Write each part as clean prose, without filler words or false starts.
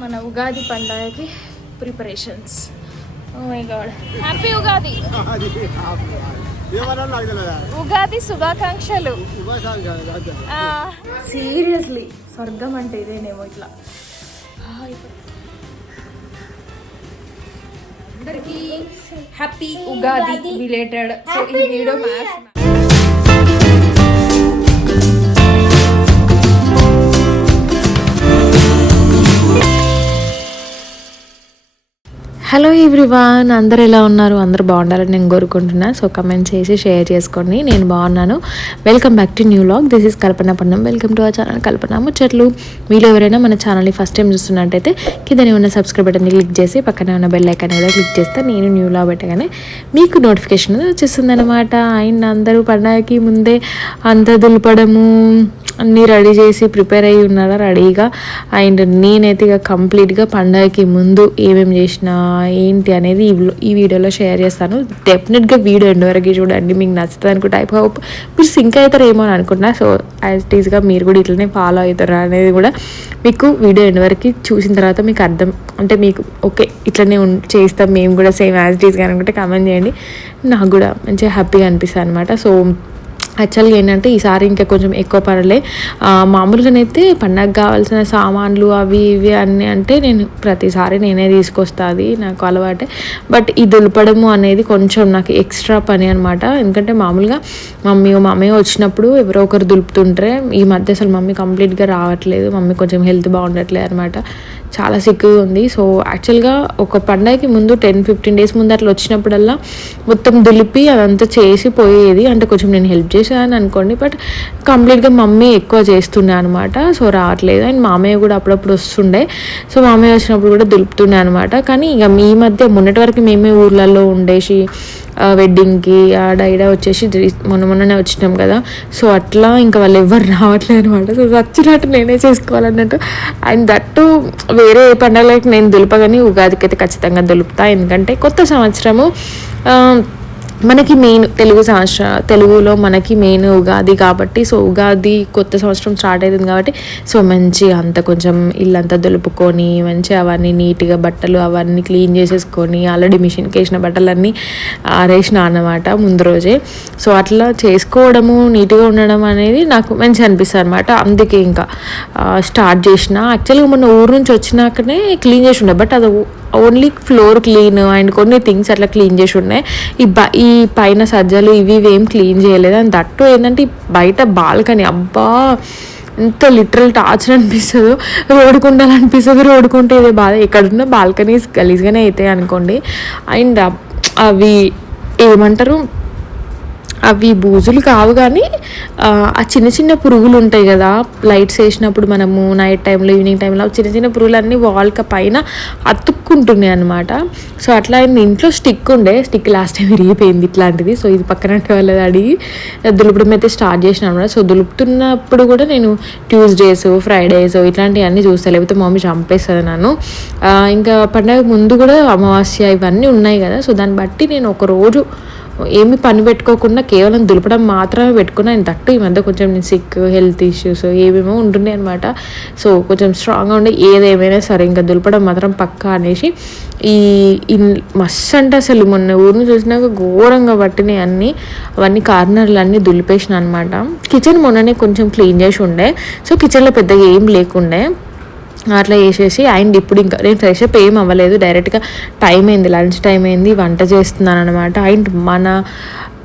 మన ఉగాది పండగకి preparations. Oh my God, happy Ugadi. Ugadi శుభాకాంక్షలు. సీరియస్లీ స్వర్గం అంటే ఇదేనేమో. ఇట్లా అందరికీ హ్యాపీ ఉగాది రిలేటెడ్. సో ఈ వీడియో మ్యాక్స్ హలో ఎవ్రీవన్, అందరు ఎలా ఉన్నారు? అందరు బాగుండాలని నేను కోరుకుంటున్నా. సో కమెంట్ చేసి షేర్ చేసుకోండి. నేను బాగున్నాను. Welcome back to new vlog. This is Kalpana Pannam. Welcome to our channel Kalpana ముచ్చట్లు. మీలో ఎవరైనా మన ఛానల్ని ఫస్ట్ టైం చూస్తున్నట్టయితే కిందనే ఉన్న సబ్స్క్రైబ్ బటన్ని క్లిక్ చేసి పక్కనే ఉన్న బెల్ ఐకాన్ కూడా క్లిక్ చేస్తే నేను న్యూ వ్లాగ్ పెట్టగానే మీకు నోటిఫికేషన్ వచ్చేస్తుంది అనమాట. అండ్ అందరూ పండగకి ముందే అంత దులపడము అన్నీ రెడీ చేసి ప్రిపేర్ అయ్యి ఉన్నారా రెడీగా. అండ్ నేనైతే ఇక కంప్లీట్గా పండగకి ముందు ఏమేమి చేసినా ఏంటి అనేది ఈ వీడియోలో షేర్ చేస్తాను. డెఫినెట్గా వీడియో ఎండ్ వరకు చూడండి, మీకు నచ్చుతుంది అనుకుంటా. ఐ హోప్ మీరు సింక్ అవుతారేమో అని అనుకుంటున్నా. సో యాజ్ ఇట్ ఈస్గా మీరు కూడా ఇట్లనే ఫాలో అవుతారు అనేది కూడా మీకు వీడియో ఎండ్ వరకు చూసిన తర్వాత మీకు అర్థం అంటే మీకు ఓకే ఇట్లనే చేస్తాం మేము కూడా సేమ్ యాజ్ ఇట్ ఈస్గా అనుకుంటే కామెంట్ చేయండి. నాకు కూడా మంచిగా హ్యాపీగా అనిపిస్తుంది అనమాట. సో యాక్చువల్గా ఏంటంటే ఈసారి ఇంకా కొంచెం ఎక్కువ పడలే. మామూలుగానైతే పండగ కావాల్సిన సామాన్లు అవి ఇవి అన్నీ అంటే నేను ప్రతిసారి నేనే తీసుకొస్తాది, నాకు అలవాటే. బట్ ఈ దులపడము అనేది కొంచెం నాకు ఎక్స్ట్రా పని అనమాట. ఎందుకంటే మామూలుగా మమ్మీ వచ్చినప్పుడు ఎవరో ఒకరు దులుపుతుంటారే. ఈ మధ్య అసలు మమ్మీ కంప్లీట్గా రావట్లేదు. మమ్మీ కొంచెం హెల్త్ బాగుండట్లేదు అనమాట, చాలా సిక్కుగా ఉంది. సో యాక్చువల్గా ఒక పండగకి ముందు 10-15 డేస్ ముందు అట్లా వచ్చినప్పుడల్లా మొత్తం దులిపి అదంతా చేసి పోయేది. అంటే కొంచెం నేను హెల్ప్ చేశాను అనుకోండి, బట్ కంప్లీట్గా మమ్మీ ఎక్కువ చేస్తుండే అనమాట. సో రావట్లేదు. అండ్ మామయ్య కూడా అప్పుడప్పుడు వస్తుండే. సో మామయ్య వచ్చినప్పుడు కూడా దులుపుతుండే అనమాట. కానీ ఇక ఈ మధ్య మొన్నటి వరకు మేమే ఊర్లలో ఉండేసి వెడ్డింగ్కి ఆడ వచ్చేసి మొన్ననే వచ్చినాం కదా. సో అట్లా ఇంకా వాళ్ళు ఎవరు రావట్లేదు అనమాట. సో వచ్చినట్టు నేనే చేసుకోవాలన్నట్టు. అండ్ దట్టు వేరే పండుగలకి నేను దులపగానే ఉగాదికి అయితే ఖచ్చితంగా దులుపుతా. ఎందుకంటే కొత్త సంవత్సరము మనకి మెయిన్ తెలుగులో మనకి మెయిన్ ఉగాది కాబట్టి. సో ఉగాది కొత్త సంవత్సరం స్టార్ట్ అవుతుంది కాబట్టి సో మంచి అంత కొంచెం ఇల్లంతా దులుపుకొని మంచిగా అవన్నీ నీట్గా బట్టలు అవన్నీ క్లీన్ చేసేసుకొని ఆల్రెడీ మిషన్కి వేసిన బట్టలన్నీ ఆరేసిన అన్నమాట ముందు రోజే. సో అట్లా చేసుకోవడము నీట్గా ఉండడం అనేది నాకు మంచిగా అనిపిస్తుంది అనమాట. అందుకే ఇంకా స్టార్ట్ చేసిన. యాక్చువల్గా మొన్న ఊరు నుంచి వచ్చినాకనే క్లీన్ చేసి ఉండే, బట్ అది ఓన్లీ ఫ్లోర్ క్లీన్ అండ్ కొన్ని థింగ్స్ అట్లా క్లీన్ చేసి ఉన్నాయి. ఈ పైన సజ్జలు ఇవి ఏం క్లీన్ చేయలేదు. అండ్ దట్టు ఏంటంటే బయట బాల్కనీ అబ్బా ఎంత లిటరల్ టార్చర్ అనిపిస్తుందో. రోడ్డుకు ఉండాలనిపిస్తుంది, రోడ్డుకుంటే ఇదే బాధ. ఎక్కడున్న బాల్కనీస్ గలీజ్గానే అవుతాయి అనుకోండి. అండ్ అవి ఏమంటారు, అవి బూజులు కావు కానీ ఆ చిన్న చిన్న పురుగులు ఉంటాయి కదా లైట్స్ వేసినప్పుడు మనము నైట్ టైంలో ఈవినింగ్ టైంలో చిన్న చిన్న పురుగులు అన్నీ వాల్కి పైన అతుక్కుంటున్నాయి అనమాట. సో అట్లా ఇంట్లో స్టిక్ లాస్ట్ టైం విరిగిపోయింది ఇట్లాంటిది. సో ఇది పక్కన వాళ్ళది అడిగి దులుపడం అయితే స్టార్ట్ చేసిన అనమాట. సో దులుపుతున్నప్పుడు కూడా నేను ట్యూస్డేస్ ఫ్రైడేస్ ఇట్లాంటివన్నీ చూస్తాను, లేకపోతే మమ్మీ చంపేస్తుంది నన్ను. ఇంకా పండగ ముందు కూడా అమావాస్య ఇవన్నీ ఉన్నాయి కదా. సో దాన్ని బట్టి నేను ఒకరోజు ఏమి పని పెట్టుకోకుండా కేవలం దులపడం మాత్రమే పెట్టుకున్నా. ఆయన తట్టు ఈ మధ్య కొంచెం నేను సిక్ హెల్త్ ఇష్యూస్ ఏమేమో ఉంటుండే అనమాట. సో కొంచెం స్ట్రాంగ్గా ఉండే ఏదేమైనా సరే ఇంకా దులపడం మాత్రం పక్కా అనేసి ఈ మస్తు అంటే అసలు మొన్న ఊరిని చూసినాక ఘోరంగా పట్టినాయి అన్నీ. అవన్నీ కార్నర్లు అన్నీ దులిపేసిన అనమాట. కిచెన్ మొన్ననే కొంచెం క్లీన్ చేసి ఉండే. సో కిచెన్లో పెద్దగా ఏం లేకుండే అట్లా వేసేసి. అండ్ ఇప్పుడు ఇంకా నేను ఫ్రెష్ అప్ ఏం అవ్వలేదు, డైరెక్ట్గా టైం అయింది, లంచ్ టైం అయింది, వంట చేస్తున్నాను అనమాట. అండ్ మన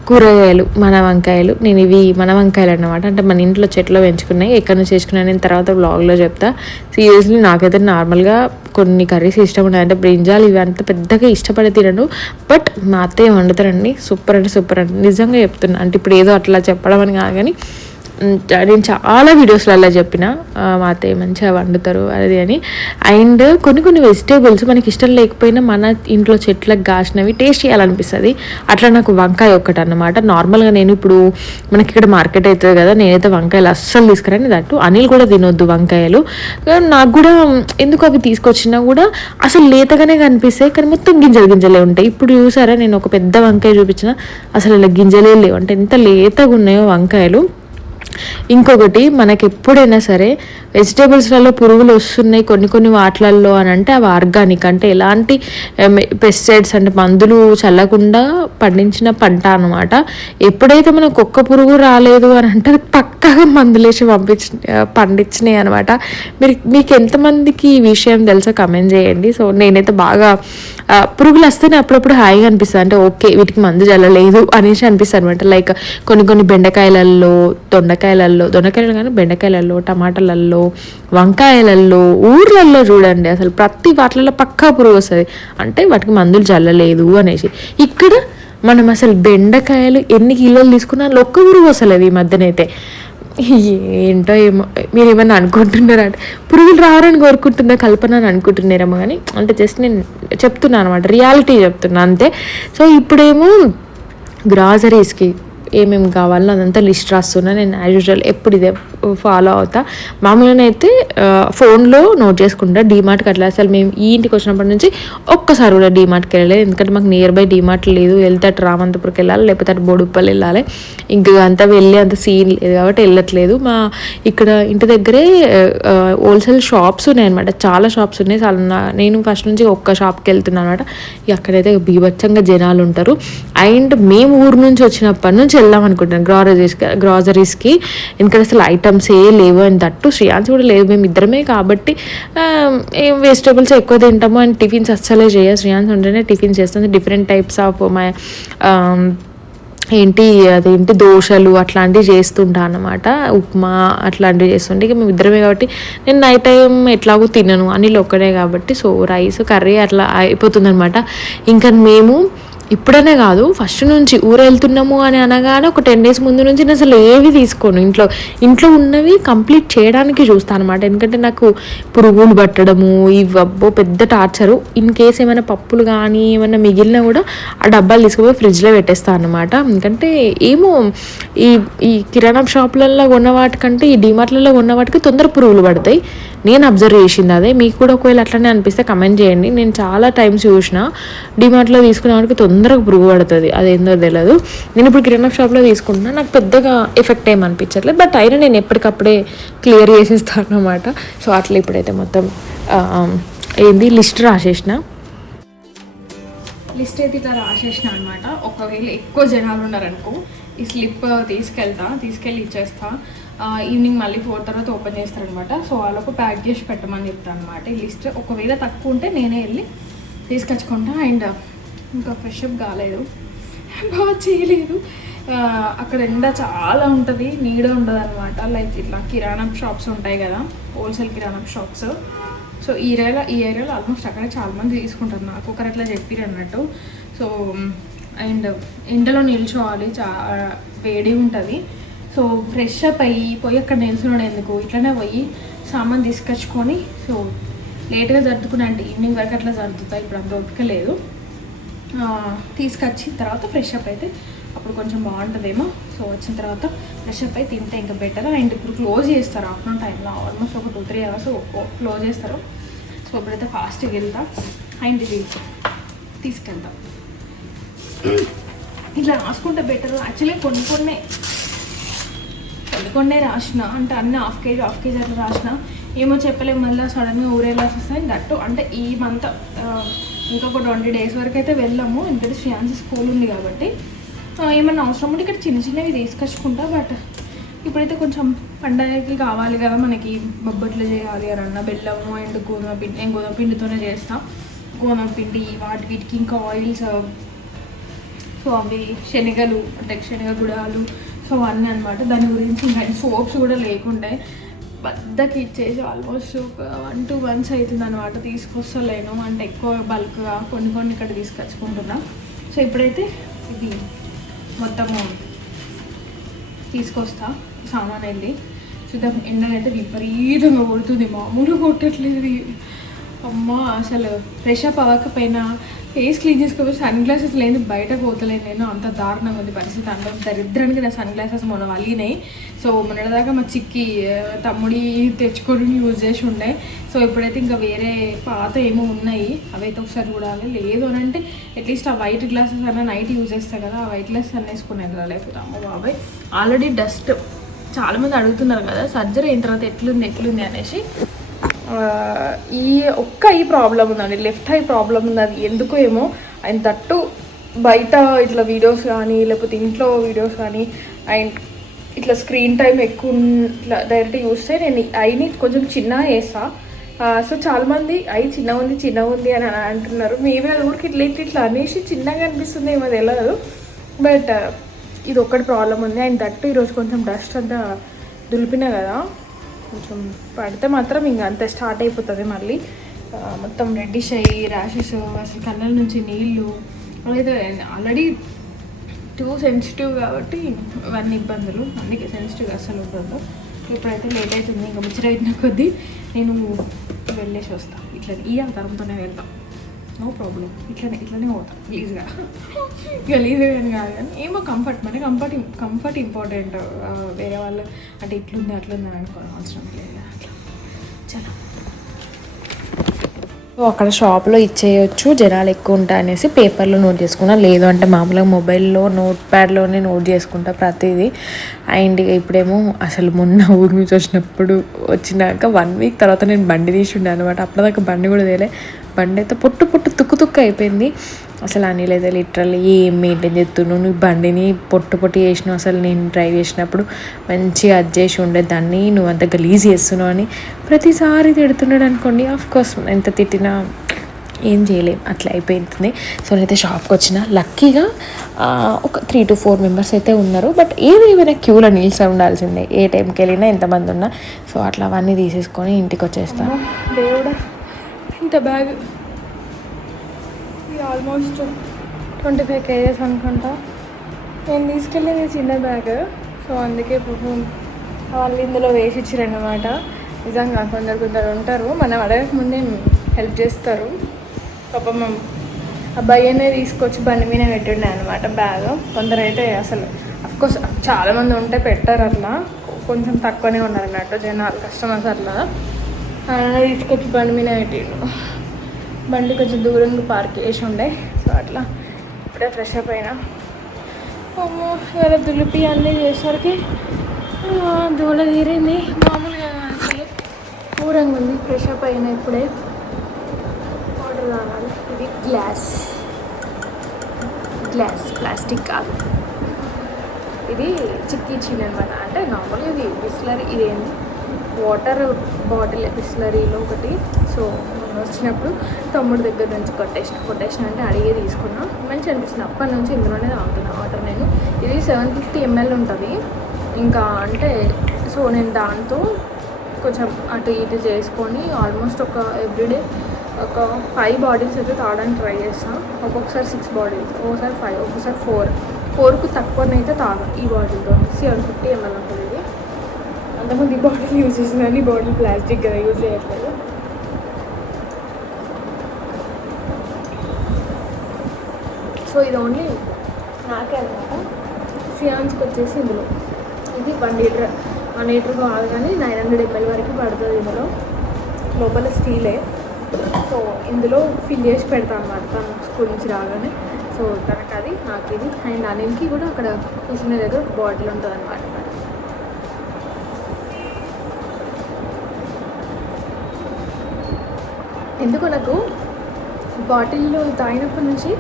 కూరగాయలు మన వంకాయలు, నేను ఇవి మన వంకాయలు అన్నమాట. అంటే మన ఇంట్లో చెట్లో పెంచుకున్నాయి, ఎక్కడి నుంచి తెచ్చుకున్నాయి నేను తర్వాత బ్లాగ్లో చెప్తా. సీరియస్లీ నాకైతే నార్మల్గా కొన్ని కర్రీస్ ఇష్టం ఉన్నాయి. అంటే బ్రింజాలు ఇవి అంత పెద్దగా ఇష్టపడి తినను, బట్ మా అత్తయ్య వండుతారండి సూపర్ అంటే సూపర్ అంటే నిజంగా చెప్తున్నా. అంటే ఇప్పుడు ఏదో అట్లా చెప్పడం అని కాదు కానీ నేను చాలా వీడియోస్లలో చెప్పిన మా అత్తయ్య మంచిగా వండుతారు అది అని. అండ్ కొన్ని వెజిటేబుల్స్ మనకి ఇష్టం లేకపోయినా మన ఇంట్లో చెట్లకు కాసినవి టేస్ట్ చేయాలనిపిస్తుంది. అట్లా నాకు వంకాయ ఒక్కటి అన్నమాట. నార్మల్గా నేను ఇప్పుడు మనకి ఇక్కడ మార్కెట్ అవుతుంది కదా, నేనైతే వంకాయలు అస్సలు తీసుకురాను. దట్టు అనిల్ కూడా తినొద్దు వంకాయలు. నాకు కూడా ఎందుకు అవి తీసుకొచ్చినా కూడా అసలు లేతగానే కనిపిస్తాయి, కానీ మొత్తం గింజలే ఉంటాయి. ఇప్పుడు చూసారా నేను ఒక పెద్ద వంకాయ చూపించిన, అసలు ఇలా గింజలే లేవు. అంటే ఎంత లేతగా ఉన్నాయో వంకాయలు. ఇంకొకటి మనకి ఎప్పుడైనా సరే వెజిటేబుల్స్లలో పురుగులు వస్తున్నాయి కొన్ని వాటిలలో అని అంటే అవి ఆర్గానిక్, అంటే ఎలాంటి పెస్టిసైడ్స్ అంటే మందులు చల్లకుండా పండించిన పంట అనమాట. ఎప్పుడైతే మనకు ఒక్క పురుగు రాలేదు అని అంటే పక్కగా మందులేసి పండించినాయి అనమాట. మీకు ఎంతమందికి ఈ విషయం తెలుసో కమెంట్ చేయండి. సో నేనైతే బాగా పురుగులు వస్తేనే అప్పుడప్పుడు హాయిగా అనిపిస్తుంది, అంటే ఓకే వీటికి మందు చల్లలేదు అనేసి అనిపిస్తుంది అనమాట. లైక్ కొన్ని బెండకాయలలో, దొండకాయలు కానీ బెండకాయలలో, టమాటాలలో, వంకాయలలో, ఊర్లలో చూడండి అసలు ప్రతి వాటిలలో పక్కా పురుగు వస్తుంది, అంటే వాటికి మందులు చల్లలేదు అనేసి. ఇక్కడ మనం అసలు బెండకాయలు ఎన్ని కిలోలు తీసుకున్నా ఒక్క పురుగు వస్తలేదు ఈ మధ్యనైతే. ఏంటో ఏమో, మీరు ఏమన్నా అనుకుంటున్నారా అంటే పురుగులు రావాలని కోరుకుంటుందా కల్పన అని అనుకుంటున్నారేమో, కానీ అంటే జస్ట్ నేను చెప్తున్నాను అనమాట, రియాలిటీ చెప్తున్నా అంతే. సో ఇప్పుడేమో గ్రాసరీస్కి ఏమేమి కావాలో అదంతా లిస్ట్ రాస్తున్నా నేను. యాజ్ యూజువల్ ఎప్పుడు ఇదే ఫాలో అవుతా. మామూలుగా అయితే ఫోన్లో నోట్ చేసుకుంటా. డీమార్ట్కి అట్లా అసలు మేము ఈ ఇంటికి వచ్చినప్పటి నుంచి ఒక్కసారి కూడా డీమార్ట్కి వెళ్ళలేదు, ఎందుకంటే మాకు నియర్ బై డీమార్ట్ లేదు. వెళ్తే అటు రామంతపురికి వెళ్ళాలి, లేకపోతే అటు బోడుప్పల్ వెళ్ళాలి. ఇంకా అంతా వెళ్ళి అంత సీన్ లేదు కాబట్టి వెళ్ళట్లేదు. మా ఇక్కడ ఇంటి దగ్గరే హోల్సేల్ షాప్స్ ఉన్నాయన్నమాట, చాలా షాప్స్ ఉన్నాయి. చాలా నేను ఫస్ట్ నుంచి ఒక్క షాప్కి వెళ్తున్నాను అనమాట. అక్కడైతే బీభత్సంగా జనాలు ఉంటారు. అండ్ మేము ఊరు నుంచి వచ్చినప్పటి నుంచి వెళ్దాం అనుకుంటున్నాను గ్రాసరీస్కి, ఎందుకంటే అసలు ఐటమ్స్ ఏ లేవు. అండ్ దట్టు శ్రేయాన్స్ కూడా లేవు, మేము ఇద్దరమే కాబట్టి ఏం వెజిటేబుల్స్ ఎక్కువ తింటాము. అండ్ టిఫిన్స్ అస్సలే చేయ, శ్రేయాన్స్ ఉంటేనే టిఫిన్స్ చేస్తుంది. డిఫరెంట్ టైప్స్ ఆఫ్ అదేంటి దోశలు అట్లాంటివి చేస్తుంటా అన్నమాట, ఉప్మా అట్లాంటివి చేస్తుంటే. ఇక మేము ఇద్దరమే కాబట్టి నేను నైట్ టైం ఎట్లాగో తినను, అనిల్ ఒక్కడే కాబట్టి సో రైస్ కర్రీ అట్లా అయిపోతుంది అనమాట. ఇంకా మేము ఇప్పుడనే కాదు ఫస్ట్ నుంచి ఊరు వెళ్తున్నాము అని అనగానే ఒక 10 days ముందు నుంచి నేను అసలు ఏవి తీసుకోను. ఇంట్లో ఉన్నవి కంప్లీట్ చేయడానికి చూస్తాను అనమాట, ఎందుకంటే నాకు పురుగులు పట్టడము ఇవ్వబ్బో పెద్ద టార్చరు. ఇన్ కేస్ ఏమైనా పప్పులు కానీ ఏమైనా మిగిలినా కూడా ఆ డబ్బాలు తీసుకుపోయి ఫ్రిడ్జ్లో పెట్టేస్తాను అనమాట. ఎందుకంటే ఏమో ఈ కిరాణా షాపులలో కొన్న వాటికంటే ఈ డిమార్ట్లలో కొన్న వాటికి తొందర పురుగులు పడతాయి. నేను అబ్జర్వ్ చేసింది అదే. మీకు కూడా ఒకవేళ అట్లనే అనిపిస్తే కమెంట్ చేయండి. నేను చాలా టైమ్స్ చూసిన డిమార్ట్లో తీసుకునే వాటికి తొందరగా పురుగు పడుతుంది, అదేందో తెలియదు. నేను ఇప్పుడు కిరాణా షాప్లో తీసుకుంటున్నా, నాకు పెద్దగా ఎఫెక్ట్ ఏం అనిపించట్లేదు, బట్ అయినా నేను ఎప్పటికప్పుడే క్లియర్ చేసేస్తాను అనమాట. సో అట్లా ఇప్పుడైతే మొత్తం లిస్ట్ రాసేసిన ఇట్లా రాసేసిన అనమాట. ఒకవేళ ఎక్కువ జనాలు ఉన్నారనుకో ఈ స్లిప్ తీసుకెళ్ళి ఇచ్చేస్తా. ఈవినింగ్ మళ్ళీ 4 తర్వాత ఓపెన్ చేస్తారనమాట. సో వాళ్ళకు ప్యాక్ చేసి పెట్టమని చెప్తాను అనమాట ఈ లిస్ట్. ఒకవేళ తక్కువ ఉంటే నేనే వెళ్ళి తీసుకొచ్చుకుంటా. అండ్ ఇంకా ఫ్రెష్ అప్ కాలేదు, బాగా చేయలేదు. అక్కడ ఎండ చాలా ఉంటుంది, నీడ ఉండదు అనమాట. లైక్ ఇట్లా కిరాణా షాప్స్ ఉంటాయి కదా, హోల్సేల్ కిరాణా షాప్స్. సో ఈ ఏరియాలో ఆల్మోస్ట్ అక్కడ చాలామంది తీసుకుంటారు, నాకు ఒకరు అట్లా చెప్పారు అన్నట్టు. సో అండ్ ఎండలో నిల్చోవాలి, వేడి ఉంటుంది. సో ఫ్రెష్ అప్ పోయి అక్కడ నిల్చున్నాడు ఎందుకు, ఇట్లనే పోయి సామాన్ తీసుకొచ్చుకొని సో లేట్గా జరుపుకున్నా అంటే ఈవినింగ్ వరకు అట్లా జరుగుతాయి. ఇప్పుడు అంత ఓపిక లేదు. తీసుకొచ్చిన తర్వాత ఫ్రెష్ అప్ అయితే అప్పుడు కొంచెం బాగుంటుందేమో. సో వచ్చిన తర్వాత ఫ్రెష్ అప్ అయి తింటే ఇంకా బెటర్. అండ్ ఇప్పుడు క్లోజ్ చేస్తారు ఆఫ్టర్నూన్ టైంలో, ఆల్మోస్ట్ ఒక 2-3 hours క్లోజ్ చేస్తారు. సో ఇప్పుడైతే ఫాస్ట్గా వెళ్తా. అండ్ ఇది తీసుకెళ్తాం, ఇట్లా రాసుకుంటే బెటర్. యాక్చువల్లీ కొన్ని రాసిన, అంటే అన్నీ హాఫ్ కేజీ అట్లా రాసిన. ఏమో చెప్పలేము, మళ్ళీ సడన్గా ఊరేలాస్ వస్తాయి. దట్టు అంటే ఈ మంత్ ఇంకొక 20 days వరకు అయితే వెళ్ళాము, ఎందుకంటే శ్రేయాన్స్ స్కూల్ ఉంది కాబట్టి. ఏమన్నా అవసరం ఉంటే ఇక్కడ చిన్నవి తీసుకొచ్చుకుంటా. బట్ ఇప్పుడైతే కొంచెం పండగకి కావాలి కదా మనకి, బొబ్బట్లు చేయాలి అని అన్న, బెల్లము అండ్ గోధుమ పిండి. నేను గోధుమ పిండితోనే చేస్తాను, గోధుమ పిండి వీటికి ఇంకా ఆయిల్స్, సో అవి శనగలు అంటే శనగ గుడాలు, సో అన్నీ అనమాట. దాని గురించి ఇంకా సోప్స్ కూడా లేకుండే బద్దకి ఇచ్చేసి ఆల్మోస్ట్ ఒక 1-2 months అవుతుంది అనమాట. తీసుకొస్తలేను అంటే ఎక్కువ బల్క్గా కొన్ని ఇక్కడ తీసుకొచ్చుకుంటున్నా. సో ఇప్పుడైతే ఇది మొత్తము తీసుకొస్తా సామాన్ వెళ్ళి చూద్దాం. ఎండనైతే విపరీతంగా కొడుతుంది, మామూలుగా కొట్టట్లేదు. అమ్మ అసలు ఫ్రెష్ అప్ అవ్వకపోయినా ఫేస్ క్లీన్ చేసుకోవచ్చు, సన్ గ్లాసెస్ లేదు బయట పోతలేను నేను, అంత దారుణంగా ఉంది పరిస్థితి. అంత దరిద్రానికి నా సన్ గ్లాసెస్ మొన్న వలిగినాయి. సో మొన్నటిదాకా మా చిక్కి తమ్ముడి తెచ్చుకొని యూజ్ చేసి ఉండే. సో ఇప్పుడైతే ఇంకా వేరే పాత ఏమో ఉన్నాయి, అవైతే ఒకసారి చూడాలి. లేదు అని అంటే అట్లీస్ట్ ఆ వైట్ గ్లాసెస్ అన్న నైట్ యూజ్ చేస్తాను కదా, ఆ వైట్ గ్లాసెస్ అన్న వేసుకుని వెళ్ళాలి. లేకపోతే అమ్మ బాబాయ్ ఆల్రెడీ డస్ట్ చాలామంది అడుగుతున్నారు కదా సర్జరీ అయిన తర్వాత ఎట్లుంది అనేసి. ఈ ప్రాబ్లం ఉందండి, లెఫ్ట్ ఐ ప్రాబ్లం ఉంది. అది ఎందుకో ఏమో. ఆయన తట్టు బయట ఇట్లా వీడియోస్ కానీ లేకపోతే ఇంట్లో వీడియోస్ కానీ అండ్ ఇట్లా స్క్రీన్ టైం ఎక్కువ ఇట్లా డైరెక్ట్ చూస్తే నేను ఐని కొంచెం చిన్నగా వేస్తా. సో చాలామంది చిన్నగా ఉంది అని అంటున్నారు. మేబీ అది ఊరికి ఇట్లా అనేసి చిన్నగా అనిపిస్తుంది ఏమో తెలియదు. బట్ ఇది ఒక్కటి ప్రాబ్లం ఉంది. అండ్ దట్టు ఈరోజు కొంచెం డస్ట్ అంతా దులిపినా కదా, కొంచెం పడితే మాత్రం ఇంకా అంత స్టార్ట్ అయిపోతుంది మళ్ళీ. మొత్తం రెడ్డిష్ అయ్యి ర్యాషెస్, అసలు కళ్ళ నుంచి నీళ్ళు అలాగే ఆల్రెడీ టూ సెన్సిటివ్ కాబట్టి ఇవన్నీ ఇబ్బందులు. అందుకే సెన్సిటివ్ అసలు ఉండదు. ఇప్పుడైతే లేట్ అవుతుంది, ఇంకా ముచ్చట అయిన కొద్దీ నేను వెళ్ళేసి వస్తాను. ఇట్లా ఇవాళ తరంతోనే వెళ్తాం, నో ప్రాబ్లం. ఇట్లనే పోతాం ప్లీజ్గా. గలీజ్గా అని కాదు కానీ ఏమో కంఫర్ట్, మరి కంఫర్ట్ ఇంపార్టెంట్. వేరే వాళ్ళు అంటే ఇట్లుంది అట్లుంది అని అనుకోవడం అవసరం లేదు. అట్లా చాలా అక్కడ షాప్లో ఇచ్చేయచ్చు, జనాలు ఎక్కువ ఉంటాయి అనేసి పేపర్లో నోట్ చేసుకున్నా. లేదు అంటే మామూలుగా మొబైల్లో నోట్ ప్యాడ్లోనే నోట్ చేసుకుంటా ప్రతిదీ. అండ్ ఇప్పుడేమో అసలు మొన్న ఊరి నుంచి వచ్చినాక 1 వీక్ తర్వాత నేను బండి తీసుండే అనమాట. అప్పటిదాకా బండి కూడా తేలే. బండి అయితే పొట్టు తుక్కు అయిపోయింది. అసలు అనిల్ అయితే లిటరల్లీ ఏం మెయింటైన్ చేస్తున్నావు నువ్వు, బండిని పొట్టు చేసినావు, అసలు నేను డ్రైవ్ చేసినప్పుడు మంచిగా చేసి ఉండేదాన్ని, నువ్వు అంత గలీజ్ చేస్తున్నావు అని ప్రతిసారి తిడుతున్నాడు అనుకోండి. ఆఫ్కోర్స్ ఎంత తిట్టినా ఏం చేయలేం, అట్లా అయిపోతుంది. సో నేనైతే షాప్కి వచ్చిన. లక్కీగా ఒక 3 to 4 మెంబర్స్ అయితే ఉన్నారు. బట్ ఏమైనా క్యూలో నిల్చొని ఉండాల్సిందే, ఏ టైంకి వెళ్ళినా ఎంతమంది ఉన్నా. సో అట్లా అవన్నీ తీసేసుకొని ఇంటికి వచ్చేస్తాను. దేవుడా, ఇంత బ్యాగ్ ఆల్మోస్ట్ 25 kgs అనుకుంటా. నేను తీసుకెళ్ళేది చిన్న బ్యాగ్. సో అందుకే ఇప్పుడు వాళ్ళు ఇందులో వేసి ఇచ్చారన్నమాట. నిజంగా కొందరు ఉంటారు, మనం అడగక ముందే హెల్ప్ చేస్తారు. పాపం అబ్బాయినే తీసుకొచ్చి బండి మీద పెట్టిండే అనమాట బ్యాగ్. కొందరైతే అసలు అఫ్కోర్స్ చాలామంది ఉంటే పెట్టారు, అట్లా కొంచెం తక్కువనే ఉన్నారు అన్నట్టు జనాలు, కస్టమర్స్. అట్లా తీసుకొచ్చి బండి మీద పెట్టిండు. బండి కొంచెం దూరంగా పార్క్ చేసి ఉండే. సో అట్లా ఇప్పుడే ఫ్రెష్ అప్ అయినా. ఇవాళ దులిపి అన్నీ చేసేసరికి దూల తీరింది. మామూలుగా అసలు దూరంగా ఉంది. ఫ్రెష్ అప్ అయినా ఇప్పుడే. వాటర్ తాగాలి. ఇది గ్లాస్ ప్లాస్టిక్ కాదు, ఇది చిక్కి ఇచ్చింది అనమాట. అంటే నార్మల్గా ఇది బిస్లరీ, ఇదేంటి వాటర్ బాటిల్ బిస్లరీలో ఒకటి. సో వచ్చినప్పుడు తమ్ముడు దగ్గర నుంచి కొట్టేసిన అంటే అడిగే తీసుకున్నా. మంచి అనిపిస్తుంది. అప్పటి నుంచి ఇందులోనే తాగుతున్నా వాటర్ నేను. ఇది 750 ml ఉంటుంది. ఇంకా అంటే సో నేను దాంతో కొంచెం అటు ఇటు చేసుకొని ఆల్మోస్ట్ ఒక ఎవ్రీడే ఒక 5 బాటిల్స్ అయితే తాగడానికి ట్రై చేస్తాను. ఒక్కొక్కసారి 6 బాటిల్స్, ఒక్కొక్కసారి 5, ఒక్కొక్కసారి 4కు తక్కువనైతే తాగాను ఈ బాటిల్తో. 750 ml ఉంటుంది ఇది. అంతకుముందు ఈ బాటిల్ యూజ్ చేసింది కానీ ఈ బాటిల్ ప్లాస్టిక్ కదా, యూజ్ చేయట్లేదు. సో ఇది ఓన్లీ నాకే అనమాట. సియాన్స్కి వచ్చేసి ఇందులో ఇది 1 లీటర్ కాదు కానీ 900 ml వరకు పడుతుంది. ఇందులో లోపల స్టీలే. సో ఇందులో ఫిల్ చేసి పెడతాను అనమాట తను స్కూల్ నుంచి రాగానే. సో తనకు అది, నాకు ఇది. అండ్ అనిల్కి కూడా అక్కడ కూర్చునే దగ్గర ఒక బాటిల్ ఉంటుంది అనమాట. ఎందుకో నాకు బాటిల్లో తాగినప్పటి నుంచి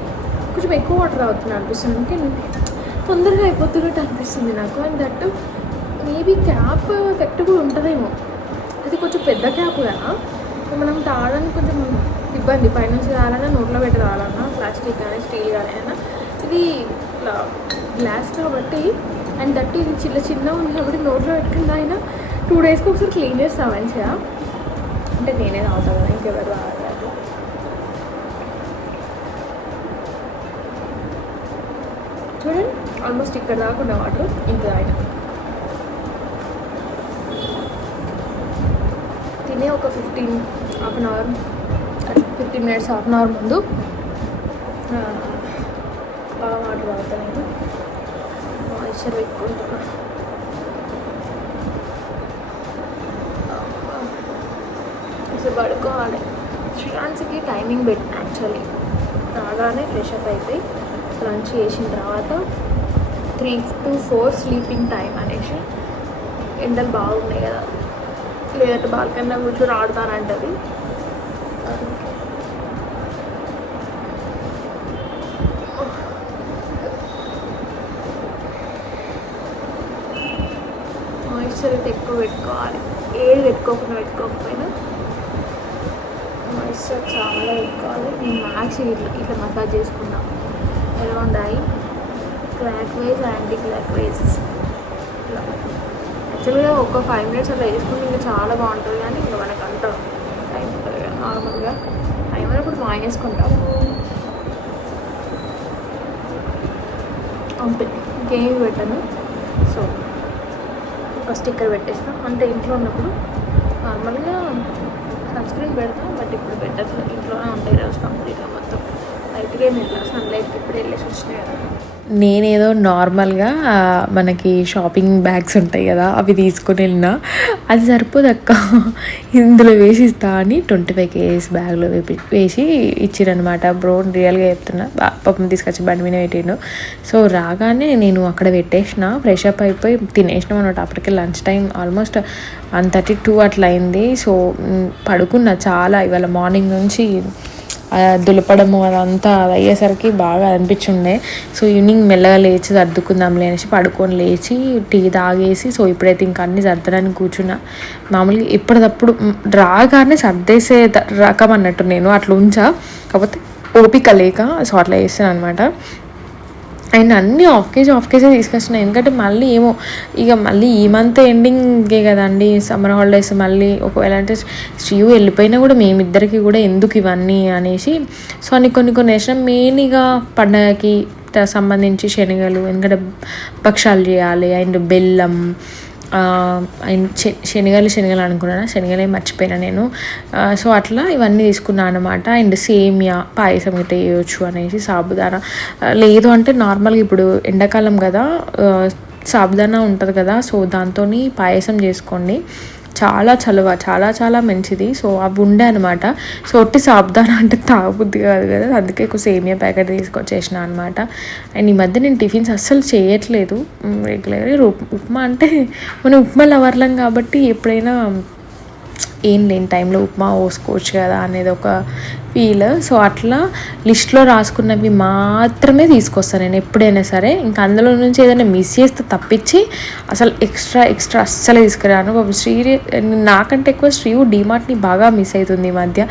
కొంచెం ఎక్కువ వాటర్ తాగుతున్నా అనిపిస్తుంది. అందుకే తొందరగా అయిపోతున్నట్టు అనిపిస్తుంది నాకు. And that maybe cap effect కూడా ఉంటుందేమో. అది కొంచెం పెద్ద క్యాప్ కదా, మనం తాగడానికి కొంచెం ఇబ్బంది. పైనుంచి తాగాలన్నా నోట్లో పెట్టి తాగాలన్నా, ప్లాస్టిక్ కానీ స్టీల్ కానీ అయినా. ఇది ఇట్లా గ్లాస్ కాబట్టి అండ్ దట్ ఇది చిన్నగా ఉంది కాబట్టి నోట్లో పెట్టుకుని అయినా 2 daysకి ఒకసారి క్లీన్ చేస్తాం మంచిగా. అంటే నేనే తాగుతాను కదా, ఇంకెవరు తాగాలి అట్లా. చూడండి ఆల్మోస్ట్ ఇక్కడ దాకుండా వాటర్ ఇంత తాగిన. తినే ఒక 15 minutes హాఫ్ అన్ అవర్ ముందు బాగా వాటర్ తాగుతాను నేను. మాయిశ్చర్ పెట్టుకుంటున్నా. అసలు పడుకోవాలి. శ్రీయాన్స్కి టైమింగ్ పెట్టిన యాక్చువల్లీ. రాగానే ఫ్రెష్ అప్ అయిపోయి లంచ్ చేసిన తర్వాత 3 to 4 స్లీపింగ్ టైం అనేసి ఎండలు బాగున్నాయి కదా, లేదంటే బాల్కన్నా కూర్చొని ఆడతానంటది. మాయిశ్చర్ అయితే ఎక్కువ పెట్టుకోవాలి, ఏది పెట్టుకోకపోయినా మాయిశ్చర్ చాలా పెట్టుకోవాలి. నేను మ్యాక్స్ ఇట్లా మసాజ్ చేసుకున్నాను around I, clock wise, anti clock wise ఇట్లా. యాక్చువల్గా ఒక 5 minutes అట్లా వేసుకుంటే ఇంకా చాలా బాగుంటుంది, కానీ ఇంకా మనకు అంత టైం ఉంటుంది కదా. నార్మల్గా టైం అయినప్పుడు వేసుకుంటాం అంతే, ఇంకేమి పెట్టాను. సో ఒక స్టిక్కర్ పెట్టేస్తాం అంటే ఇంట్లో ఉన్నప్పుడు నార్మల్గా సన్ స్క్రీన్ పెడతాం, బట్ ఇప్పుడు పెట్టచ్చు, ఇంట్లోనే ఉంటాయి రోజు కంప్లీట్గా మొత్తం. లైట్గా ఏమి వెళ్ళా, సన్లైట్కి ఇప్పుడు వెళ్ళేసి వచ్చినాయి కదా. నేనేదో నార్మల్గా మనకి షాపింగ్ బ్యాగ్స్ ఉంటాయి కదా అవి తీసుకొని వెళ్ళినా, అది సరిపోదు అక్క ఇందులో వేసి ఇస్తా అని 25 kgs బ్యాగ్లో వేసి ఇచ్చిరనమాట. బ్రో రియల్గా చెప్తున్నా, పాపం తీసుకొచ్చి బండి మీద పెట్టిండు. సో రాగానే నేను అక్కడ పెట్టేసిన, ఫ్రెష్ అప్ అయిపోయి తినేసినాం అనమాట. అప్పటికే లంచ్ టైం ఆల్మోస్ట్ 1:32 అట్లా అయింది. సో పడుకున్నా చాలా, ఇవాళ మార్నింగ్ నుంచి దులపడము అదంతా అది అయ్యేసరికి బాగా అనిపించుండే. సో ఈవినింగ్ మెల్లగా లేచి సర్దుకుందాంలే అనేసి పడుకొని లేచి టీ తాగేసి, సో ఇప్పుడైతే ఇంకా అన్నీ సర్దడానికి కూర్చున్నా. మామూలుగా ఎప్పటికప్పుడు రాగానే సర్దేసే రకం అన్నట్టు నేను, అట్లా ఉంచా, కాకపోతే ఓపిక లేక సో అట్లా చేస్తాను అనమాట. అండ్ అన్నీ హాఫ్ కేజీ తీసుకొచ్చినాయి, ఎందుకంటే మళ్ళీ ఏమో ఇక మళ్ళీ ఈ మంత్ ఎండింగే కదండి సమ్మర్ హాలిడేస్. మళ్ళీ ఒకవేళ అంటే శ్రీయు వెళ్ళిపోయినా కూడా మేమిద్దరికి కూడా ఎందుకు ఇవన్నీ అనేసి సో అన్ని కొన్ని వేసినాం. మెయిన్గా పండగకి సంబంధించి శనగలు, ఎందుకంటే భక్షాలు చేయాలి, అండ్ బెల్లం, అండ్ శనగలు అనుకున్నాను, శనగలే మర్చిపోయినా నేను. సో అట్లా ఇవన్నీ తీసుకున్నాను అనమాట. అండ్ సేమియా పాయసం ఇట్లా చేయొచ్చు అనేసి, సాబుదానా లేదు అంటే నార్మల్గా ఇప్పుడు ఎండాకాలం కదా సాబుదానా ఉంటుంది కదా, సో దాంతో పాయసం చేసుకోండి, చాలా చలువ, చాలా మంచిది. సో అవి ఉండే అనమాట. సో ఒట్టి సాబుదానా అంటే తాగబుద్ధి కాదు కదా, అందుకే ఎక్కువ సేమియా ప్యాకెట్ తీసుకొచ్చేసిన అనమాట. అండ్ ఈ మధ్య నేను టిఫిన్స్ అస్సలు చేయట్లేదు రెగ్యులర్గా. ఉప్మా అంటే మనం ఉప్మా లవర్లం కాబట్టి ఎప్పుడైనా ఏం లేని టైంలో ఉప్మా పోసుకోవచ్చు కదా అనేది ఒక ఫీల్. సో అట్లా లిస్ట్లో రాసుకున్నవి మాత్రమే తీసుకొస్తాను నేను ఎప్పుడైనా సరే. ఇంకా అందులో నుంచి ఏదైనా మిస్ చేస్తే తప్పించి అసలు ఎక్స్ట్రా అస్సలే తీసుకురాను. నాకంటే ఎక్కువ శ్రీవు డీమార్ట్ని బాగా మిస్ అవుతుంది ఈ మధ్య.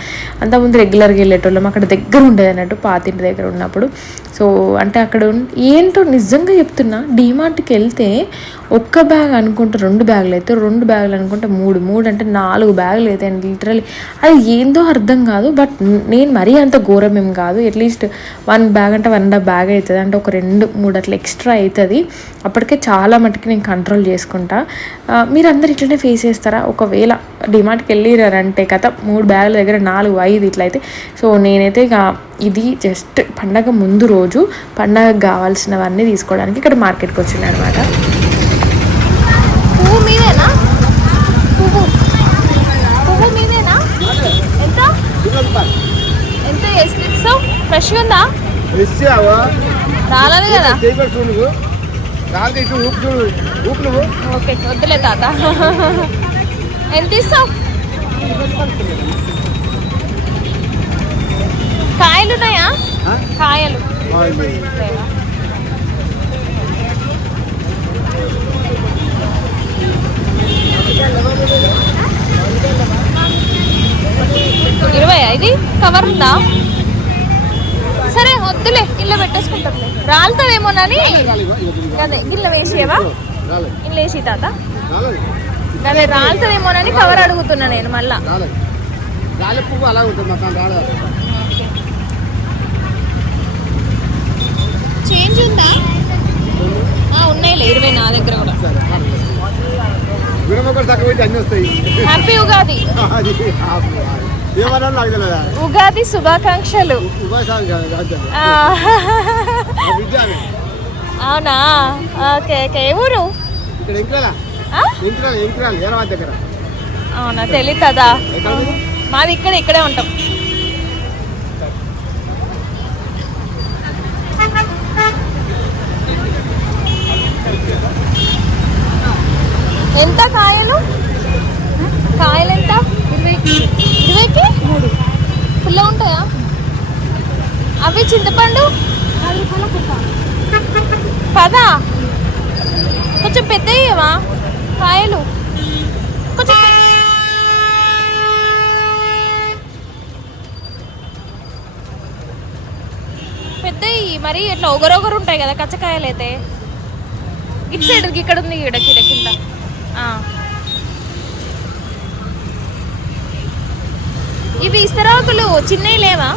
అంతకుముందు రెగ్యులర్గా వెళ్ళేటోళ్ళం, అక్కడ దగ్గర ఉండేది అన్నట్టు పాతింటి దగ్గర ఉన్నప్పుడు. సో అంటే అక్కడ ఏంటో నిజంగా చెప్తున్నా, డీమార్ట్కి వెళ్తే ఒక్క బ్యాగ్ అనుకుంటే 2 బ్యాగులు అయితే, 2 బ్యాగులు అనుకుంటే 3 అంటే 4 బ్యాగులు అయితే అండి లిటరలీ. అది ఏందో అర్థం కాదు, బట్ నేను మరీ అంత ఘోరం ఏం కాదు. అట్లీస్ట్ 1 బ్యాగ్ అంటే 1.5 బ్యాగ్ అవుతుంది, అంటే ఒక 2-3 అట్లా ఎక్స్ట్రా అవుతుంది. అప్పటికే చాలా మటుకు నేను కంట్రోల్ చేసుకుంటా. మీరు అందరు ఇట్లనే ఫేస్ చేస్తారా? ఒకవేళ డిమార్ట్కి వెళ్ళిరంటే కథ 3 బ్యాగుల దగ్గర 4-5 ఇట్లా అయితే. సో నేనైతే ఇక ఇది జస్ట్ పండగ ముందు రోజు పండగకు కావాల్సినవన్నీ తీసుకోవడానికి ఇక్కడ మార్కెట్కి వచ్చింది అనమాట. పువ్వు మీదేనా? పువ్వు మీదేనా? ఎంత ఎంత ఇస్తావు? ఫ్రెష్గా ఉందా? రాలేదు కదా. ఓకే వద్దులే తాత. ఎంత ఇస్తావు? కాయలు ఉన్నాయా? కాయలు 20 ఇది కవర్ ఉందా? సరే వద్దులే, ఇల్లు పెట్టేసుకుంటాం. రాలుతుందేమోనని అదే గిల్ల వేసేవా? ఇల్లు వేసి తాత అదే రాలుతుందేమోనని కవర్ అడుగుతున్నా నేను మళ్ళా. చేంజ్ ఉందా? ఉన్నాయిలే 20 నా దగ్గర కూడా. హ్యాపీ ఉగాది. ఉగాది శుభాకాంక్షలు. అవునా? Okay okay. ఏ ఊరు? అవునా, తెలీదా? మాది ఇక్కడే ఉంటాం. ఎంత కాయ? అవి చింతపండు పదా కొంచెం పెద్దయ్యేవా కాయలు కొంచెం పెద్దవి మరి ఇట్లా ఒగరొగరు ఉంటాయి కదా కచ్చకాయలు అయితే. ఇటు సైడ్కి ఇక్కడ ఉంది కింద. ఇవి ఇస్తరాకులు చిన్నవి లేవా?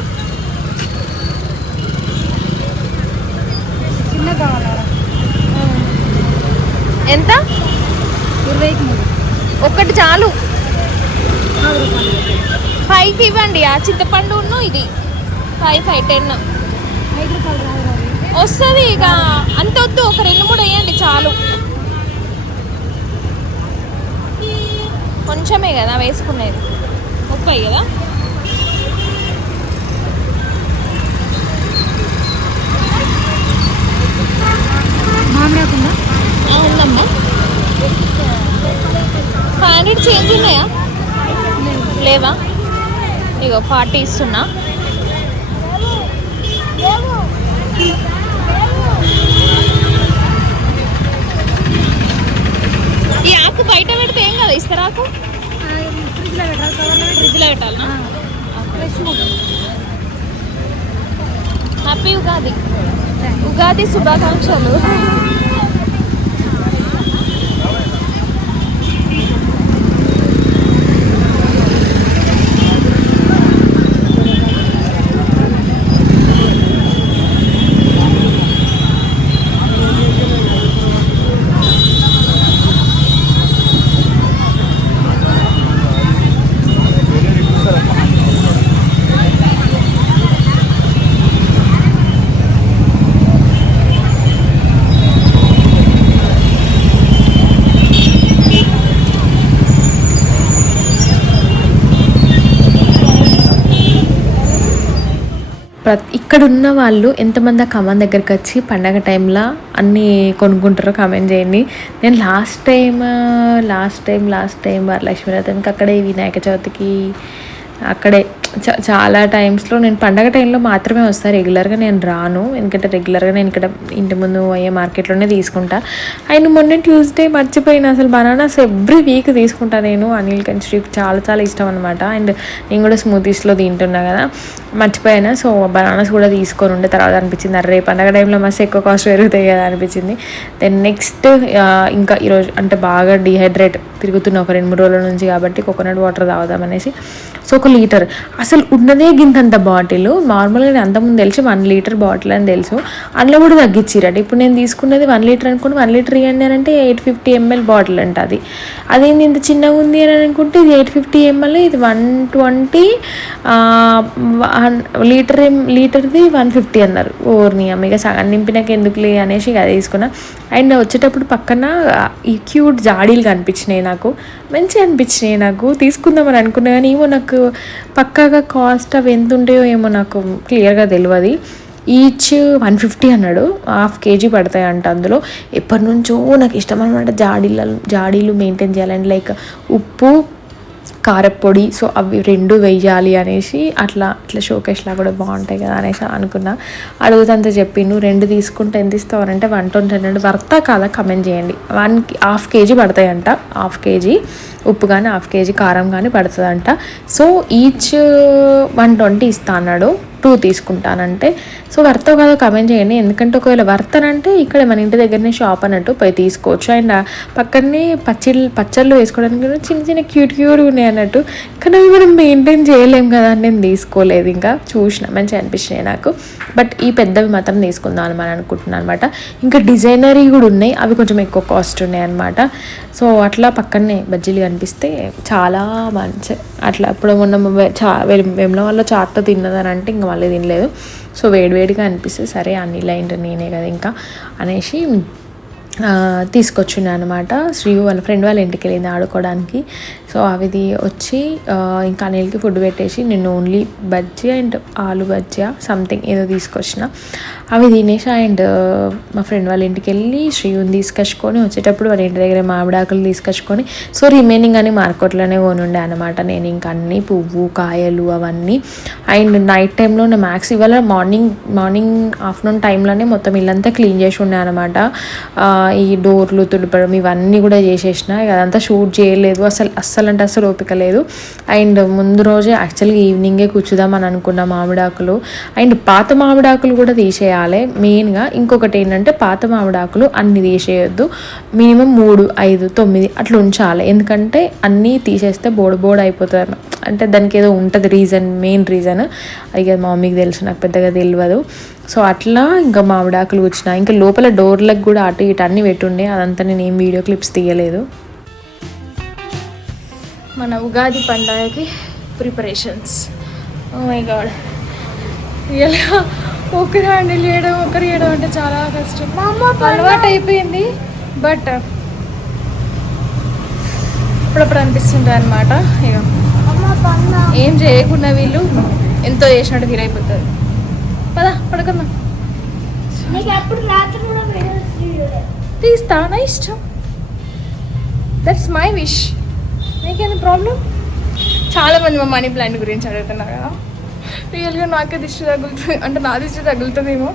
ఎంత? 23 ఒక్కటి చాలు. 5కి ఇవ్వండి. ఆ చింతపండు ఇది 5 10 వస్తుంది. ఇక అంత వద్దు, ఒక 2-3 వేయండి చాలు. కొంచెమే కదా వేసుకునేది, 30 కదా. ఉందమ్మా. 500 చేంజ్ ఉన్నాయా? లేవా? ఇగో 40 ఇస్తున్నా. ఈ ఆకు బయట పెడితే ఏం కదా ఇస్తారాకు? ఫ్రిడ్జ్లో పెట్టాలనా? హ్యాపీ ఉగాది. ఉగాది శుభాకాంక్షలు. ఇక్కడ ఉన్న వాళ్ళు ఎంతమంది కమాన్ దగ్గరికి వచ్చి పండగ టైంలో అన్నీ కొనుక్కుంటారో కామెంట్ చేయండి. నేను లాస్ట్ టైం వరలక్ష్మి వ్రతంకి అక్కడే, వినాయక చవితికి అక్కడే చాలా టైమ్స్లో నేను పండగ టైంలో మాత్రమే వస్తాను. రెగ్యులర్గా నేను రాను, ఎందుకంటే రెగ్యులర్గా నేను ఇక్కడ ఇంటి ముందు అయ్యే మార్కెట్లోనే తీసుకుంటా. అండ్ మొన్న ట్యూస్డే మర్చిపోయిన, అసలు బనానాస్ ఎవ్రీ వీక్ తీసుకుంటా నేను. అనిల్ కన్స్ట్రీకి చాలా ఇష్టం అనమాట. అండ్ నేను కూడా స్మూతీస్లో తింటున్నా కదా, మర్చిపోయాను. సో బనానాస్ కూడా తీసుకొని ఉండే తర్వాత అనిపించింది, అరే పండగ టైంలో మస్తు ఎక్కువ కాస్ట్ పెరుగుతాయి కదా అనిపించింది. దెన్ నెక్స్ట్ ఇంకా ఈరోజు అంటే బాగా డిహైడ్రేట్ తిరుగుతున్న ఒక 2-3 రోజుల నుంచి, కాబట్టి కోకోనట్ వాటర్ తాగుదామనేసి. సో 1 లీటర్ అసలు ఉన్నదే గింతంత బాటిల్. నార్మల్గా నేను అంతకుముందు తెలిసి 1 లీటర్ బాటిల్ అని తెలుసు, అందులో కూడా తగ్గించిరట. ఇప్పుడు నేను తీసుకున్నది 1 లీటర్ అనుకుని 1 లీటర్ ఇవ్వండి అని అంటే 850 ml బాటిల్ అంట. అదేంది ఇంత చిన్నగా ఉంది అని అనుకుంటే ఇది 850 ml, ఇది 120, లీటర్ది 150 అన్నారు. ఓర్ని అమ్మ, సగం నింపినాక ఎందుకులే అనేసి ఇక తీసుకున్నా. అండ్ వచ్చేటప్పుడు పక్కన ఈ క్యూట్ జాడీలు కనిపించినాయి, నాకు మంచిగా అనిపించినాయి. నాకు తీసుకుందామని అనుకున్నా కానీ ఏమో నాకు పక్కాగా కాస్ట్ అవి ఎంత ఉంటాయో ఏమో నాకు క్లియర్గా తెలియదు. ఈచ్ 150 అన్నాడు, 1/2 kg పడతాయి అంట. అందులో ఎప్పటి నుంచో నాకు ఇష్టం అనమాట జాడీలు మెయింటైన్ చేయాలండి, లైక్ ఉప్పు కారపొడి. సో అవి 2 వేయాలి అనేసి అట్లా షోకేస్లా కూడా బాగుంటాయి కదా అనేసి అనుకున్నా. అడుగుతంత చెప్పిండు, 2 తీసుకుంటే ఎంత ఇస్తావు అంటే 120 వర్తా కాదా కమెంట్ చేయండి. 1/2 kg పడతాయంట, 1/2 kg ఉప్పు కానీ 1/2 kg కారం కానీ పడుతుందంట. సో ఈచ్ 120 ఇస్తా అన్నాడు, 2 తీసుకుంటానంటే. సో వర్త కదా కమెంట్ చేయండి, ఎందుకంటే ఒకవేళ వర్తనంటే ఇక్కడ మన ఇంటి దగ్గరనే షాప్ అన్నట్టు పోయి తీసుకోవచ్చు. అండ్ పక్కనే పచ్చళ్ళు వేసుకోవడానికి చిన్న క్యూట్గా ఉన్నాయి అన్నట్టు, కానీ అవి మనం మెయింటైన్ చేయలేం కదా అని నేను తీసుకోలేదు. ఇంకా చూసిన మంచిగా అనిపించినాయి నాకు, బట్ ఈ పెద్దవి మాత్రం తీసుకుందాం అని అనుకుంటున్నాను అనమాట. ఇంకా డిజైనరీ కూడా ఉన్నాయి, అవి కొంచెం ఎక్కువ కాస్ట్ ఉన్నాయి అనమాట. సో అట్లా పక్కనే బజ్జీలు కనిపిస్తే చాలా మంచి అట్లా. ఇప్పుడు మొన్న వెమ్ల వల్ల చాట్ తిన్నదని అంటే ఇంకా మళ్ళీ తినలేదు. సో వేడిగా అనిపిస్తే సరే అన్నిలా ఏంటి నేనే కదా ఇంకా అనేసి తీసుకొచ్చిండు అనమాట. శ్రీయు వాళ్ళ ఫ్రెండ్ వాళ్ళ ఇంటికి వెళ్ళింది ఆడుకోవడానికి. సో అవిది వచ్చి ఇంకా అనిల్కి ఫుడ్ పెట్టేసి నేను ఓన్లీ బజ్జీ అండ్ ఆలు బజ్జీ సంథింగ్ ఏదో తీసుకొచ్చిన. అవి తినేసి అండ్ మా ఫ్రెండ్ వాళ్ళ ఇంటికి వెళ్ళి శ్రీవుని తీసుకొచ్చుకొని వచ్చేటప్పుడు వాళ్ళ ఇంటి దగ్గర మామిడాకులు తీసుకొచ్చుకొని సో రిమైనింగ్ అని మార్కెట్లోనే కొనుండే అనమాట. నేను ఇంకా అన్ని పువ్వు కాయలు అవన్నీ అండ్ నైట్ టైంలో నేను మ్యాక్స్ ఇవాళ మార్నింగ్ ఆఫ్టర్నూన్ టైంలోనే మొత్తం ఇల్లంతా క్లీన్ చేసి ఉండే అనమాట. ఈ డోర్లు తుడపడం ఇవన్నీ కూడా చేసేసిన. అదంతా షూట్ చేయలేదు, అస్సలు ఓపిక లేదు. అండ్ ముందు రోజే యాక్చువల్గా ఈవినింగే కూర్చుదామని అనుకున్న మామిడాకులు అండ్ పాత మామిడాకులు కూడా తీసేయాలి మెయిన్గా. ఇంకొకటి ఏంటంటే పాత మామిడాకులు అన్ని తీసేయొద్దు, మినిమం 3, 5, 9 అట్లా ఉంచాలి. ఎందుకంటే అన్నీ తీసేస్తే బోడ అయిపోతుంది, అంటే దానికి ఏదో ఉంటుంది మెయిన్ రీజన్. అది మా మమ్మీకి తెలుసు, నాకు పెద్దగా తెలియదు. సో అట్లా ఇంకా మామిడాకులు వచ్చిన ఇంకా లోపల డోర్లకు కూడా అటు ఇటు అన్నీ పెట్టుండే. అదంతా నేను ఏం వీడియో క్లిప్స్ తీయలేదు. మన ఉగాది పండుగకి ప్రిపరేషన్స్. ఓ మై గాడ్, ఇలా ఒకరు హ్యాండిల్ చేయడం అంటే చాలా కష్టం. అలవాటు అయిపోయింది, బట్ అప్పుడప్పుడు అనిపిస్తుంటుంది అనమాట. ఇక ఏం చేయకుండా వీళ్ళు ఎంతో చేసినట్టు ఫీల్ అయిపోతుంది. పదా పడుకుందాం. తీస్తా, నా ఇష్టం, దట్స్ మై విష్. నీకేంది ప్రాబ్లం? చాలామంది మా మనీ ప్లాంట్ గురించి అడుగుతున్నారు కదా. రియల్గా నాకే దిష్టి తగులుతుంది, అంటే నా దిష్టి తగులుతుందేమో,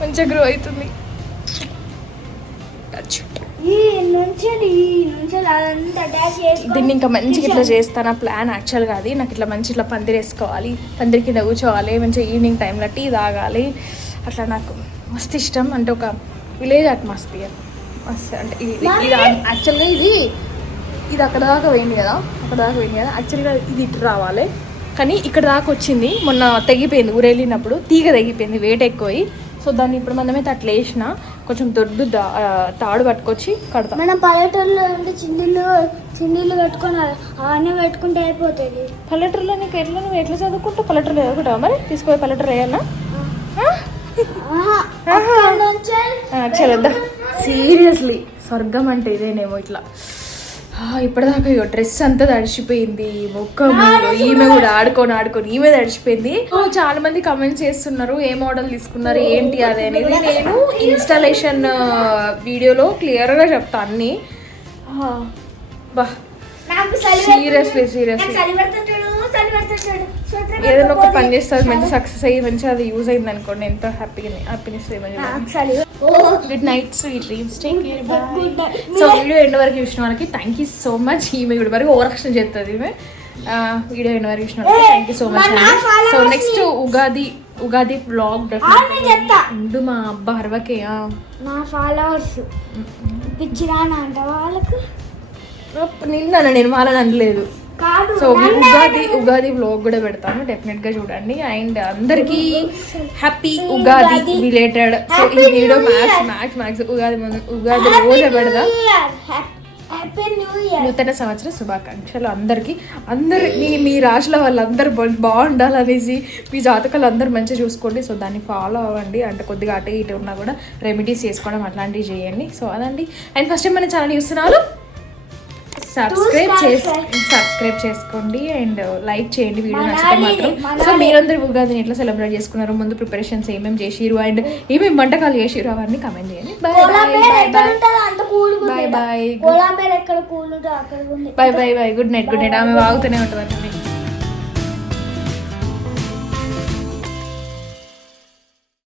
మంచిగా గ్రో అవుతుంది. దీన్ని ఇంకా మంచిగా ఇట్లా చేస్తాను ప్లాన్. యాక్చువల్గా అది నాకు ఇట్లా మంచి ఇట్లా పందిరి వేసుకోవాలి, పందిరి కింద కూర్చోవాలి, మంచిగా ఈవినింగ్ టైంలో టీ తాగాలి, అట్లా నాకు మస్తు ఇష్టం. అంటే ఒక విలేజ్ అట్మాస్ఫియర్ మస్తు. అంటే ఇది యాక్చువల్గా ఇది అక్కడ దాకా పోయింది కదా, యాక్చువల్గా ఇది ఇటు రావాలి, కానీ ఇక్కడ దాకా వచ్చింది. మొన్న తెగిపోయింది, ఊరెళ్ళినప్పుడు తీగ తెగిపోయింది, వెయిట్ ఎక్కువై. సో దాన్ని ఇప్పుడు మనమైతే అట్లా వేసిన కొంచెం దొడ్డు తాడు పట్టుకొచ్చి కడతాం. మనం పల్లెటూరులో ఉంటే చిండిళ్ళు కట్టుకొని అవన్నీ పెట్టుకుంటే అయిపోతుంది. పల్లెటూరులో నీకు నువ్వు ఎట్లా చదువుకుంటావు? పల్లెటూరులో చదువుకుంటావా? మరి తీసుకుపోయి పల్లెటూరు వేయాలన్నా? చదవద్దా? సీరియస్లీ స్వర్గం అంటే ఇదేనేమో. ఇట్లా ఇప్పటిదాకా ఇగో డ్రెస్ అంతా తడిచిపోయింది, మొక్కము ఈమె కూడా ఆడుకొని ఈమె తడిచిపోయింది. చాలా మంది కమెంట్స్ చేస్తున్నారు ఏ మోడల్ తీసుకున్నారు ఏంటి అది అనేది. నేను ఇన్స్టాలేషన్ వీడియోలో క్లియర్గా చెప్తా అన్ని. బా సీరియస్లీ ఏదైనా ఒక పని చేస్తుంది మంచి సక్సెస్ అయ్యి మంచి అది యూజ్ అయింది అనుకోండి, ఎంతో happiness. Good night, sweet dreams, take care, by. So video end వరకు చూసిన వాళ్ళకి థ్యాంక్ యూ సో మచ్. ఈమె వీడి వరకు ఓవరాక్షన్ చేస్తుంది ఈమె. వీడియో ఎండ్ వరకు చూసిన వాళ్ళకి thank you so much. So next Ugadi vlog ఉండు మా అబ్బా హర్వకే. నా ఫాలోవర్స్ పిచ్చిరానా అంట వాళ్ళకు నేను వాళ్ళని అనలేదు. సో ఉగాది వ్లాగ్ కూడా పెడతాను, డెఫినెట్గా చూడండి. అండ్ అందరికీ హ్యాపీ ఉగాది రిలేటెడ్. సో ఈ వీడియో మ్యాక్స్ ఉగాది రోజే పెడదాం. నూతన సంవత్సర శుభాకాంక్షలు అందరికీ. మీ రాశుల వాళ్ళందరూ బాగుండాలనేసి మీ జాతకాలు అందరూ మంచిగా చూసుకోండి. సో దాన్ని ఫాలో అవ్వండి. అంటే కొద్దిగా అటు ఇటు ఉన్నా కూడా రెమెడీస్ చేసుకోవడం అట్లాంటివి చేయండి. సో అదండి. అండ్ ఫస్ట్ టైం మన ఛానల్ చూస్తున్నారు, సబ్స్క్రైబ్ చేసుకోండి అండ్ లైక్ చేయండి వీడియో నచ్చితే మాత్రం. సో మీరందరూ ఉగాదిని ఎట్లా సెలబ్రేట్ చేసుకున్నారు, ముందు ప్రిపరేషన్స్ ఏమేమి చేసిరు అండ్ ఏమేమి వంటకాలు చేసిరు అవన్నీ కమెంట్ చేయండి. Bye bye, good night. ఆమె వాగుతూనే ఉంటుంది.